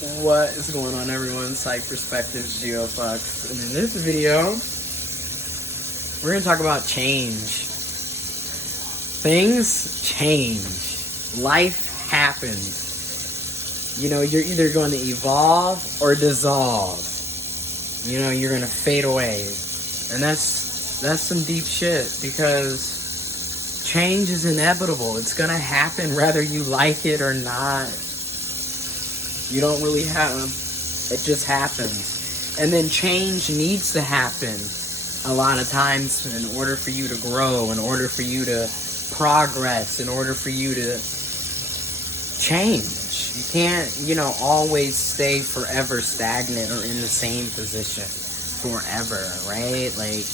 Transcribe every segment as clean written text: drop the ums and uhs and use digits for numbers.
What is going on, everyone? Psych Perspectives, giofvcks. And in this video, we're going to talk about change. Things change. Life happens. You know, you're either going to evolve or dissolve. You know, you're going to fade away. And that's some deep shit, because change is inevitable. It's going to happen whether you like it or not. You don't really have, it just happens. And then change needs to happen a lot of times in order for you to grow, in order for you to progress, in order for you to change. You can't, you know, always stay forever stagnant or in the same position forever, right? Like,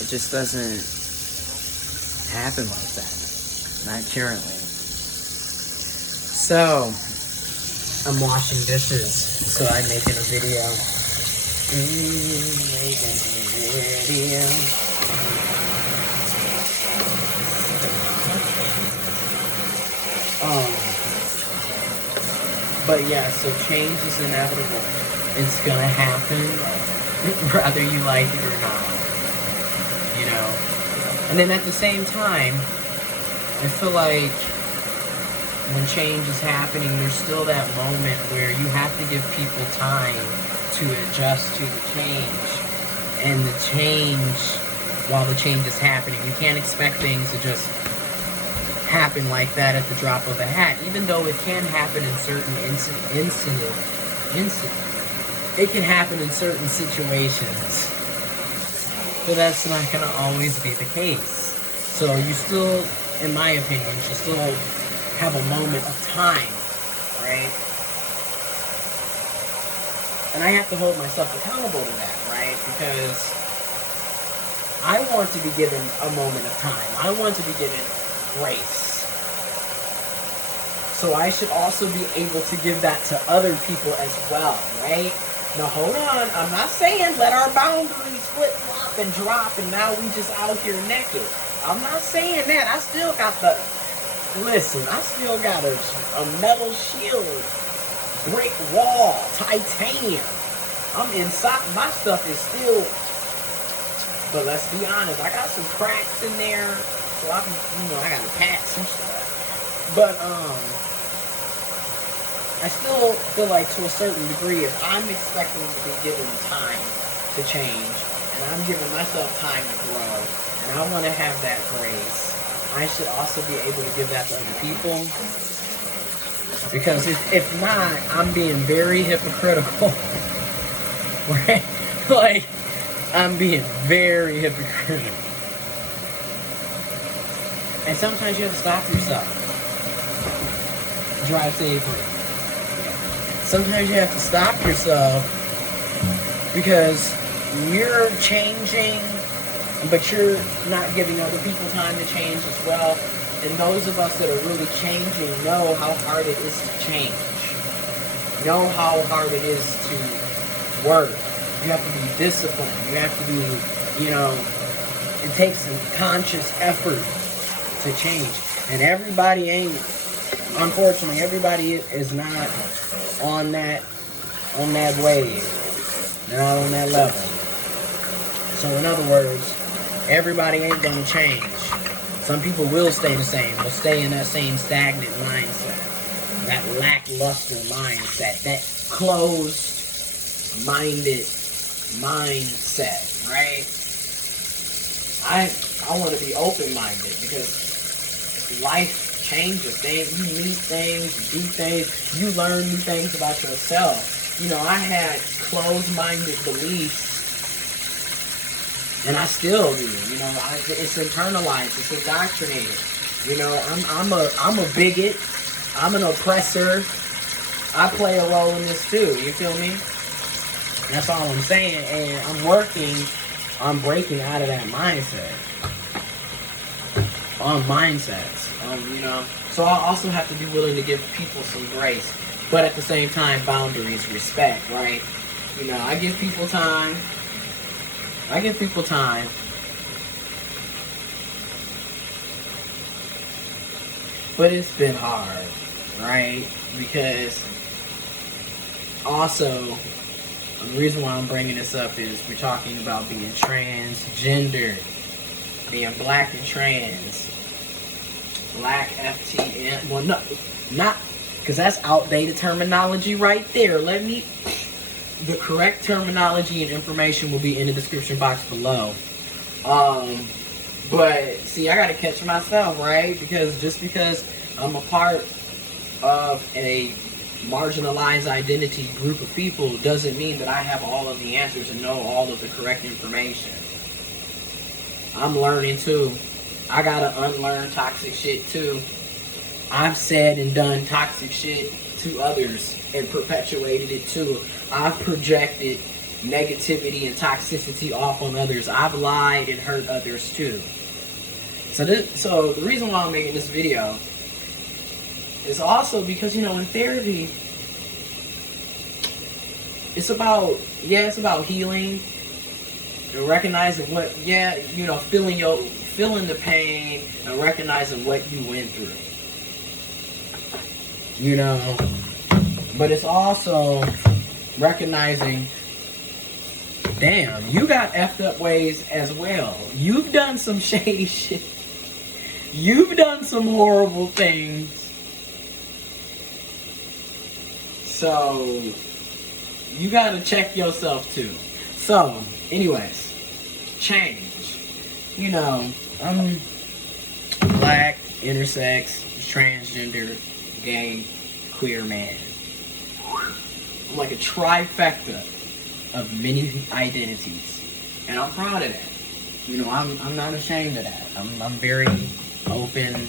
it just doesn't happen like that. Not currently. So, I'm washing dishes, so I'm making a video. But yeah, so change is inevitable. It's gonna happen, whether you like it or not. You know? And then at the same time, I feel like when change is happening, there's still that moment where you have to give people time to adjust to the change. And the change, while the change is happening, you can't expect things to just happen like that at the drop of a hat, even though it can happen in certain it can happen in certain situations. But that's not going to always be the case. So you still, in my opinion, should still have a moment of time, right? And I have to hold myself accountable to that, right? Because I want to be given a moment of time. I want to be given grace. So I should also be able to give that to other people as well, right? Now hold on, I'm not saying let our boundaries flip-flop and drop and now we just out here naked. I'm not saying that. I still got the... Listen, I still got a metal shield, brick wall, titanium. I'm inside. My stuff is still, but let's be honest, I got some cracks in there, so I got to patch some stuff. But I still feel like to a certain degree, if I'm expecting to be given time to change, and I'm giving myself time to grow, and I want to have that grace, I should also be able to give that to other people. Because if not, I'm being very hypocritical. Right? Like, I'm being very hypocritical. And sometimes you have to stop yourself. Drive safely. Sometimes you have to stop yourself because you're changing, but you're not giving other people time to change as well. And those of us that are really changing know how hard it is to change. Know how hard it is to work. You have to be disciplined. You have to be, you know, it takes some conscious effort to change. And everybody ain't, unfortunately, everybody is not on that wave. They're not on that level. So in other words, everybody ain't gonna change. Some people will stay the same. They'll stay in that same stagnant mindset, that lackluster mindset, that closed-minded mindset, right? I want to be open-minded because life changes. You meet things, you do things, you learn new things about yourself. You know, I had closed-minded beliefs. And I still do, you know. It's internalized. It's indoctrinated. You know, I'm a bigot. I'm an oppressor. I play a role in this too. You feel me? That's all I'm saying. And I'm working on breaking out of that mindset. On mindsets, you know. So I also have to be willing to give people some grace, but at the same time, boundaries, respect, right? You know, I give people time. But it's been hard, right? Because also, the reason why I'm bringing this up is we're talking about being transgender, being black and trans, black FTN. Well, no, not, because that's outdated terminology right there. The correct terminology and information will be in the description box below. But see, I gotta catch myself, right? Because just because I'm a part of a marginalized identity group of people doesn't mean that I have all of the answers and know all of the correct information. I'm learning too. I gotta unlearn toxic shit too. I've said and done toxic shit to others and perpetuated it too. I've projected negativity and toxicity off on others. I've lied and hurt others too. So the reason why I'm making this video is also because, you know, in therapy, it's about healing and recognizing feeling the pain and recognizing what you went through. You know, but it's also recognizing, damn, you got effed up ways as well. You've done some shady shit. You've done some horrible things. So, you gotta check yourself too. So, anyways, change. You know, I'm black, intersex, transgender, gay, queer man. I'm like a trifecta of many identities. And I'm proud of that. You know, I'm not ashamed of that. I'm very open,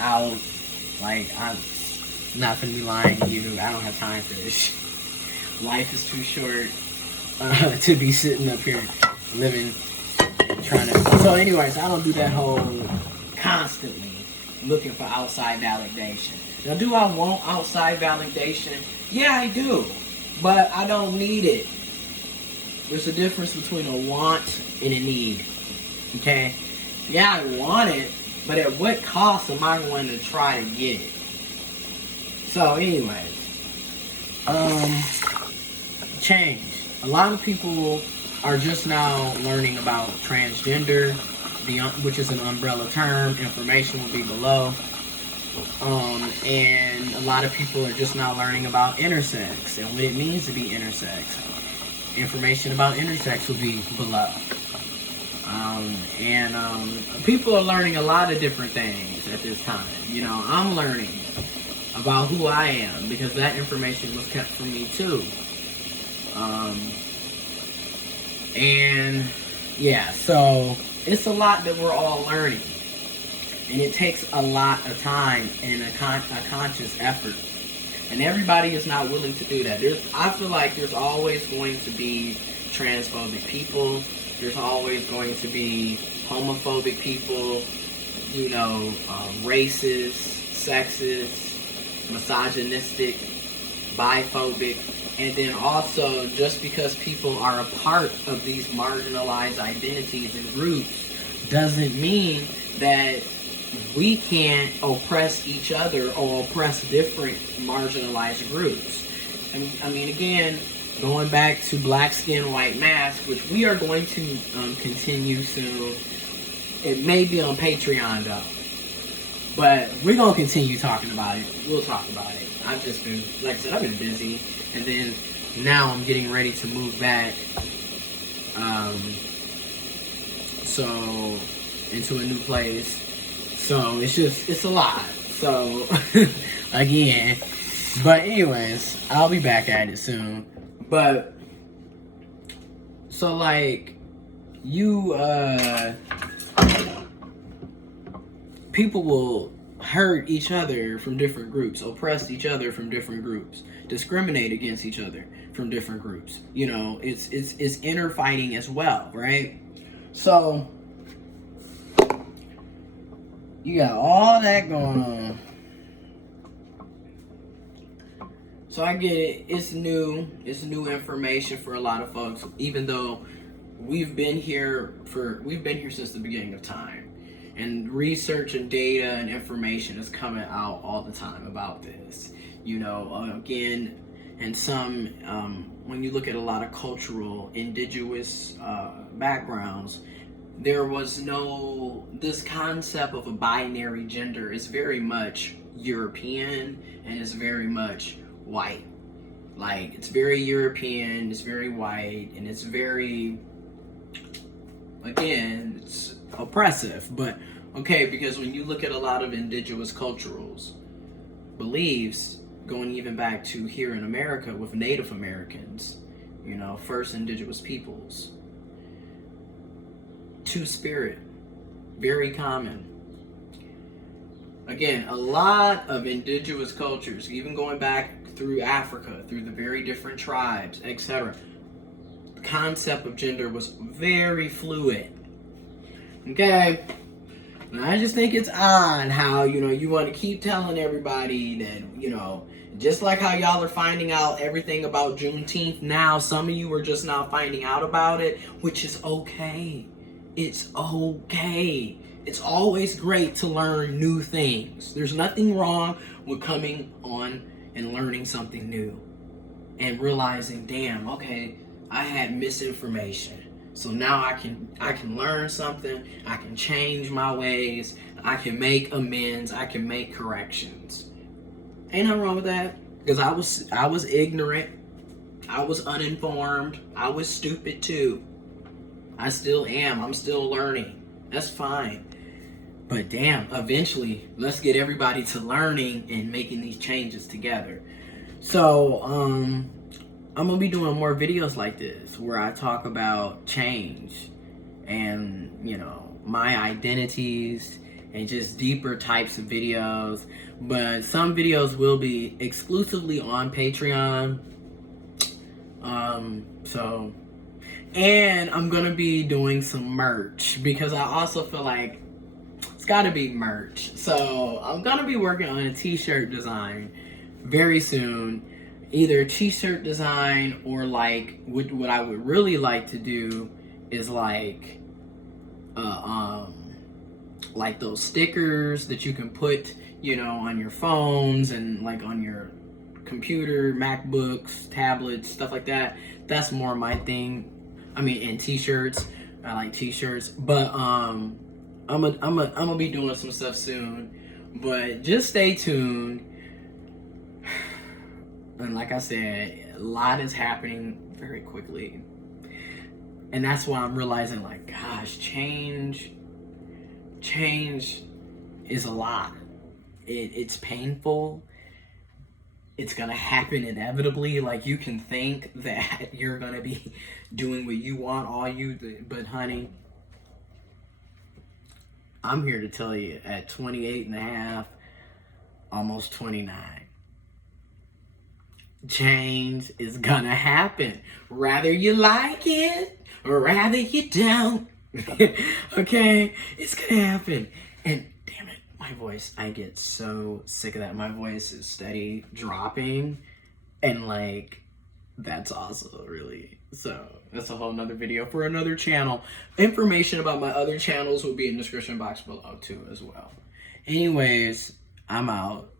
out, like, I'm not gonna be lying to you. I don't have time for this. Life is too short to be sitting up here living, trying to. So, anyways, I don't do that whole constantly looking for outside validation. Now, do I want outside validation? Yeah, I do, but I don't need it. There's a difference between a want and a need. Okay? Yeah, I want it, but at what cost am I going to try to get it? So, anyways, change. A lot of people are just now learning about transgender, which is an umbrella term. Information will be below. And a lot of people are just now learning about intersex and what it means to be intersex. Information about intersex will be below. People are learning a lot of different things at this time. You know, I'm learning about who I am because that information was kept from me too. So it's a lot that we're all learning. And it takes a lot of time and a conscious effort. And everybody is not willing to do that. I feel like there's always going to be transphobic people. There's always going to be homophobic people, you know, racist, sexist, misogynistic, biphobic. And then also, just because people are a part of these marginalized identities and groups doesn't mean that we can't oppress each other or oppress different marginalized groups. I mean, again, going back to black skin, white mask, which we are going to continue soon. It may be on Patreon though, but we're gonna continue talking about it. We'll talk about it. I've just been, like I said, I've been busy, and then now I'm getting ready to move back. So into a new place. So it's a lot. So again, but anyways, I'll be back at it soon. But so like people will hurt each other from different groups, oppress each other from different groups, discriminate against each other from different groups. You know, it's inner fighting as well, right? So you got all that going on. So I get it. It's new information for a lot of folks, even though we've been here since the beginning of time. And research and data and information is coming out all the time about this. You know, again, and some, when you look at a lot of cultural, indigenous backgrounds, there was no, this concept of a binary gender is very much European and is very much white. Like, it's very European, it's very white, and it's very, again, it's oppressive. But okay, because when you look at a lot of indigenous cultures, beliefs, going even back to here in America with Native Americans, you know, first indigenous peoples, two-spirit, very common. Again, a lot of indigenous cultures, even going back through Africa, through the very different tribes, etc., the concept of gender was very fluid. Okay? And I just think it's odd how, you know, you want to keep telling everybody that, you know, just like how y'all are finding out everything about Juneteenth now, some of you are just now finding out about it, which is okay. It's okay. It's always great to learn new things. There's nothing wrong with coming on and learning something new and realizing, damn, okay, I had misinformation. So now I can learn something, I can change my ways, I can make amends, I can make corrections. Ain't nothing wrong with that. Because I was ignorant, I was uninformed, I was stupid too. I still am, I'm still learning. That's fine. But damn, eventually, let's get everybody to learning and making these changes together. So, I'm gonna be doing more videos like this where I talk about change and, you know, my identities and just deeper types of videos. But some videos will be exclusively on Patreon. And I'm gonna be doing some merch because I also feel like it's gotta be merch. So I'm gonna be working on a t-shirt design very soon. Either t-shirt design or like what I would really like to do is like those stickers that you can put, you know, on your phones and like on your computer, MacBooks, tablets, stuff like that. That's more my thing. I mean, and t-shirts. I like t-shirts, but I'm gonna be doing some stuff soon. But just stay tuned. And like I said, a lot is happening very quickly. And that's why I'm realizing, like, gosh, change is a lot. It's painful. It's gonna happen inevitably. Like, you can think that you're gonna be doing what you want, but honey, I'm here to tell you at 28 and a half, almost 29, change is gonna happen. Rather you like it, or rather you don't. Okay? It's gonna happen. And damn it, my voice, I get so sick of that. My voice is steady dropping. And like, that's also really, so that's a whole nother video for another channel. Information about my other channels will be in the description box below too as well. Anyways, I'm out.